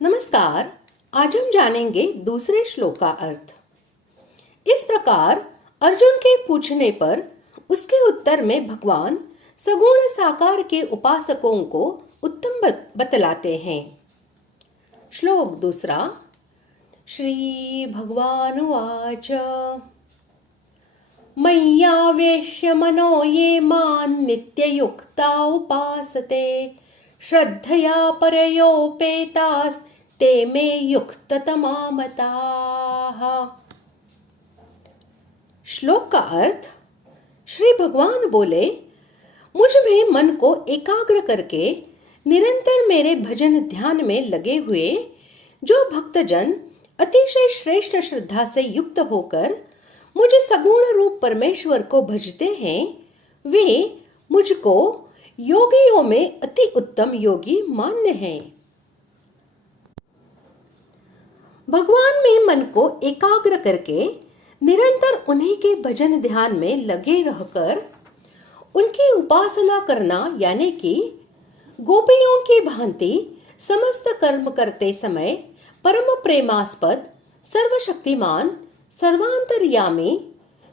नमस्कार। आज हम जानेंगे दूसरे श्लोक का अर्थ। इस प्रकार अर्जुन के पूछने पर उसके उत्तर में भगवान सगुण साकार के उपासकों को उत्तम बतलाते हैं। श्लोक दूसरा। श्री भगवानुवाच मय्यावेश्य मनो ये मां नित्ययुक्ता उपासते श्रद्धया परयोपेतास्ते मे युक्ततमा मताः। श्लोक का अर्थ। श्री भगवान बोले, मुझ में मन को एकाग्र करके निरंतर मेरे भजन ध्यान में लगे हुए जो भक्तजन अतिशय श्रेष्ठ श्रद्धा से युक्त होकर मुझ सगुण रूप परमेश्वर को भजते हैं, वे मुझको योगियों में अति उत्तम योगी मान्य हैं। भगवान में मन को एकाग्र करके निरंतर उन्हीं के भजन ध्यान में लगे रहकर उनकी उपासना करना, यानी कि गोपियों की भांति समस्त कर्म करते समय परम प्रेमास्पद, सर्वशक्तिमान, सर्वांतर्यामी,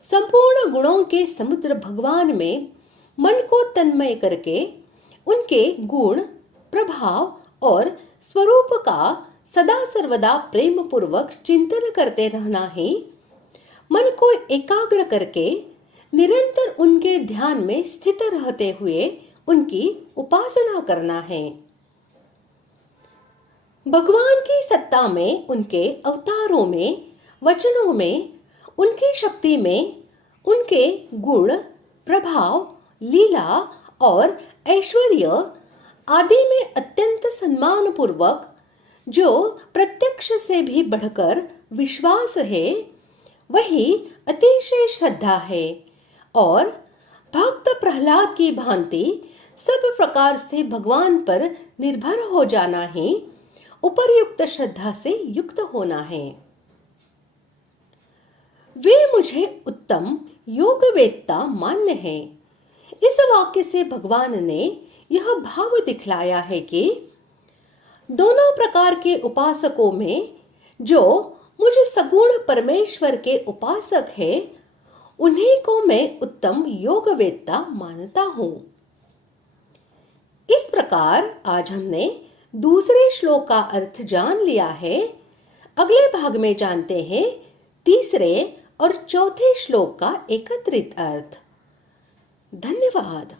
संपूर्ण गुणों के समुद्र भगवान में मन को तन्मय करके उनके गुण, प्रभाव और स्वरूप का सदा सर्वदा प्रेम पूर्वक चिंतन करते रहना ही, मन को एकाग्र करके निरंतर उनके ध्यान में स्थित रहते हुए उनकी उपासना करना है। भगवान की सत्ता में, उनके अवतारों में, वचनों में, उनकी शक्ति में, उनके गुण, प्रभाव, लीला और ऐश्वर्य आदि में अत्यंत सम्मान पूर्वक जो प्रत्यक्ष से भी बढ़कर विश्वास है, वही अतिशय श्रद्धा है और भक्त प्रहलाद की भांति सब प्रकार से भगवान पर निर्भर हो जाना ही उपर्युक्त श्रद्धा से युक्त होना है। वे मुझे उत्तम योगवेत्ता मान्य हैं। इस वाक्य से भगवान ने यह भाव दिखलाया है कि दोनों प्रकार के उपासकों में जो मुझ सगुण परमेश्वर के उपासक है, उन्हीं को मैं उत्तम योगवेत्ता मानता हूं। इस प्रकार आज हमने दूसरे श्लोक का अर्थ जान लिया है। अगले भाग में जानते हैं तीसरे और चौथे श्लोक का एकत्रित अर्थ। धन्यवाद।